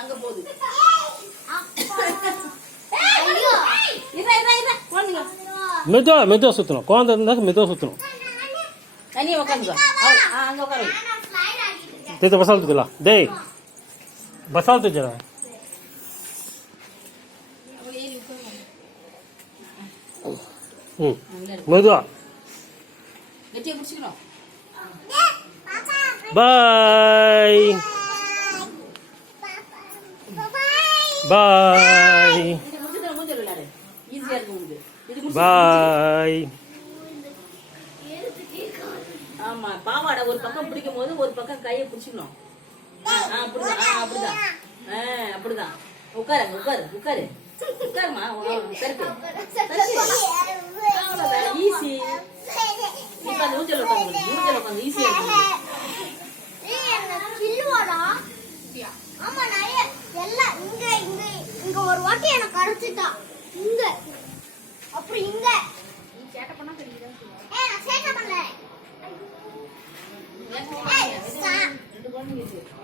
அங்க போகுது. மெதுவா மெதுவா சுத்தணும். குழந்தை இருந்தா மெதுவா சுத்தணும். தனியா உட்காந்துக்கோ. அங்க உட்காரு. ते बसाल तुला दे बसाल तू जरा मधुआ बाय बाय बाय ஆமா பாவாடை ஒரு பக்கம் பிடிக்கும் போது ஒரு பக்கம் கையை பிடிச்சிக்கணும். அப்படிதான் அப்படிதான் அப்படிதான். உட்காரு உட்காரு உட்காரு உட்காருமா. அவ்வளவுதான் ஈஸி. இப்ப அந்த ஊஞ்சல் உட்காந்து ஊஞ்சல் உட்காந்து ஈஸியா இருக்கு. ஒரு வாட்டி எனக்கு அடிச்சுட்டா இங்க அப்புறம் இங்க சேட்டை பண்ணா தெரியுதா? நான் சேட்டை பண்ணல. 2 குழந்தைங்க இருக்கு.